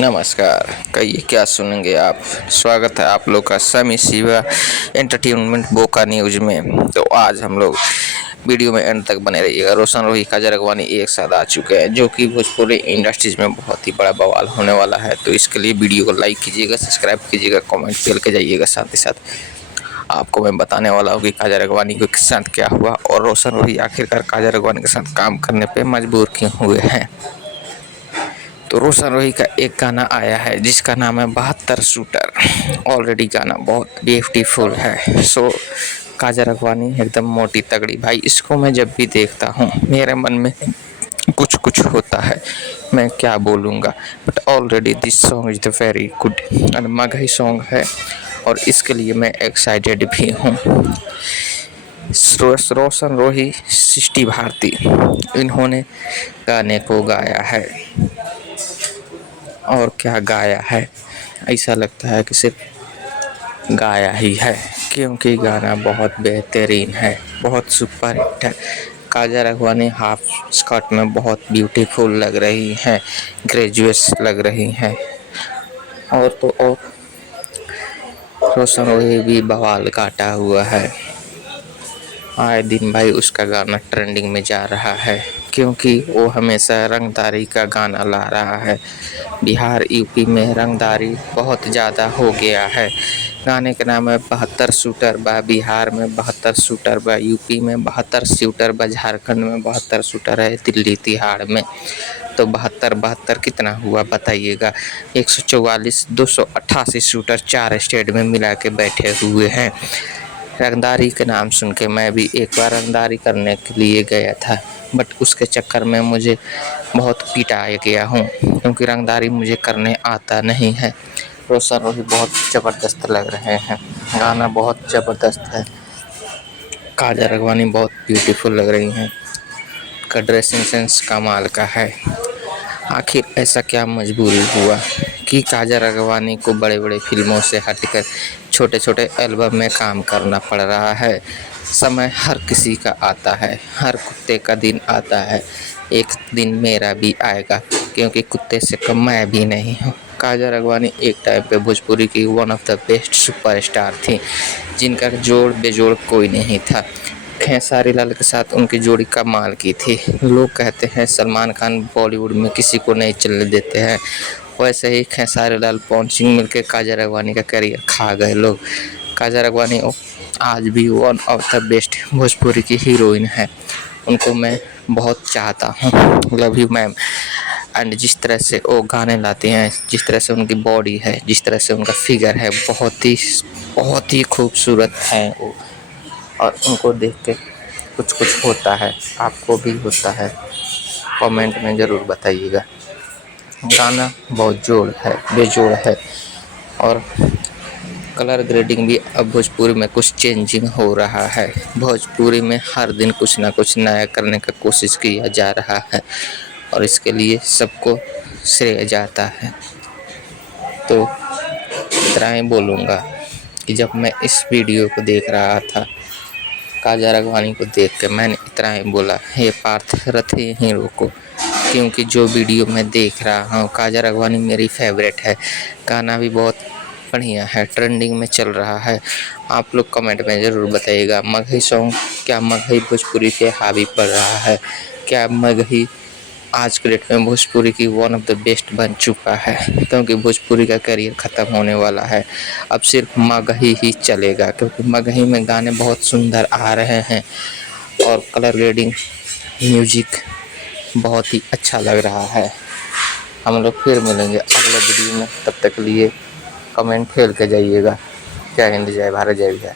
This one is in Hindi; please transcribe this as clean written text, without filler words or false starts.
नमस्कार। कहिए क्या सुनेंगे आप। स्वागत है आप लोग का समी शिवा एंटरटेनमेंट बोका न्यूज में। तो आज हम लोग वीडियो में एंड तक बने रहिएगा। रोशन रोही काजल राघवानी एक साथ आ चुके हैं, जो कि भोजपुरी इंडस्ट्रीज में बहुत ही बड़ा बवाल होने वाला है। तो इसके लिए वीडियो को लाइक कीजिएगा, सब्सक्राइब कीजिएगा, कमेंट खेल के जाइएगा। साथ ही साथ आपको मैं बताने वाला हूँ कि काजल राघवानी के साथ क्या हुआ और रोशन रोही आखिरकार काजल राघवानी के साथ काम करने पर मजबूर क्यों हुए हैं। तो रोशन रोही का एक गाना आया है जिसका नाम है 72 शूटर। ऑलरेडी गाना बहुत ब्यूटीफुल है। सो काजल राघवानी एकदम मोटी तगड़ी भाई, इसको मैं जब भी देखता हूँ मेरे मन में कुछ कुछ होता है, मैं क्या बोलूँगा। But already this song is the very good and Magahi song है और इसके लिए मैं एक्साइटेड भी हूँ। रोशन रोही, सृष्टि भारती, इन्होंने गाने को गाया है और क्या गाया है, ऐसा लगता है कि सिर्फ गाया ही है, क्योंकि गाना बहुत बेहतरीन है, बहुत सुपर हिट है। काजल राघवानी हाफ स्कर्ट में बहुत ब्यूटीफुल लग रही हैं, ग्रेजुएस लग रही हैं। और तो और रोशन रोही भी बवाल काटा हुआ है। आए दिन भाई उसका गाना ट्रेंडिंग में जा रहा है, क्योंकि वो हमेशा रंगदारी का गाना ला रहा है। बिहार यूपी में रंगदारी बहुत ज़्यादा हो गया है। गाने का नाम है 72 शूटर बा, बिहार में 72 शूटर बा, यूपी में 72 शूटर बा, झारखंड में 72 शूटर है, दिल्ली तिहाड़ में। तो 72 कितना हुआ बताइएगा। 144 288 शूटर 4 स्टेट में मिला के बैठे हुए हैं। रंगदारी के नाम सुन के मैं भी एक बार रंगदारी करने के लिए गया था, बट उसके चक्कर में मुझे बहुत पिटाया गया हूँ, क्योंकि रंगदारी मुझे करने आता नहीं है। रोशन रोही बहुत ज़बरदस्त लग रहे हैं, गाना बहुत ज़बरदस्त है। काजल राघवानी बहुत ब्यूटीफुल लग रही हैं, का ड्रेसिंग सेंस कमाल का है। आखिर ऐसा क्या मजबूरी हुआ कि काजल राघवानी को बड़े बड़े फिल्मों से हटकर छोटे छोटे एल्बम में काम करना पड़ रहा है। समय हर किसी का आता है, हर कुत्ते का दिन आता है, एक दिन मेरा भी आएगा, क्योंकि कुत्ते से कम मैं भी नहीं हूँ। काजल राघवानी एक टाइम पे भोजपुरी की one of the best superstar थी, जिनका जोड़ बेजोड़ कोई नहीं था। खेसारी लाल के साथ उनकी जोड़ी कमाल की थी। लोग कहते हैं सलमान खान बॉलीवुड में किसी को नहीं चलने देते हैं, वैसे ही खेसारी लाल पवन सिंह मिलकर काजल राघवानी का करियर खा गए लोग। काजल राघवानी आज भी one of the best Bhojpuri की हीरोइन है, उनको मैं बहुत चाहता हूँ। Love you ma'am. एंड जिस तरह से वो गाने लाते हैं, जिस तरह से उनकी बॉडी है, जिस तरह से उनका फिगर है, बहुत ही खूबसूरत है वो। और उनको देख के कुछ कुछ होता है, आपको भी होता है, कमेंट में ज़रूर बताइएगा। गाना बहुत जोड़ है, बेजोड़ है। और कलर ग्रेडिंग भी अब भोजपुरी में कुछ चेंजिंग हो रहा है। भोजपुरी में हर दिन कुछ ना कुछ नया करने का कोशिश किया जा रहा है और इसके लिए सबको श्रेय जाता है। तो इतना ही बोलूँगा कि जब मैं इस वीडियो को देख रहा था, काजल राघवानी को देख के मैंने इतना ही बोला, हे पार्थ रथ यहीं रोको, क्योंकि जो वीडियो मैं देख रहा हूँ काजल राघवानी मेरी फेवरेट है। गाना भी बहुत बढ़िया है, ट्रेंडिंग में चल रहा है। आप लोग कमेंट में ज़रूर बताइएगा, मगही सॉन्ग क्या मगही भोजपुरी पे हावी पड़ रहा है? क्या मगही आज के डेट में भोजपुरी की वन ऑफ द बेस्ट बन चुका है? क्योंकि भोजपुरी का करियर ख़त्म होने वाला है, अब सिर्फ मगही ही चलेगा, क्योंकि मगही में गाने बहुत सुंदर आ रहे हैं और कलर ग्रेडिंग म्यूजिक बहुत ही अच्छा लग रहा है। हम लोग फिर मिलेंगे अगले वीडियो में, तब तक लिए कमेंट खेल के जाइएगा। जय हिंद, जय भारत, जय बिहार।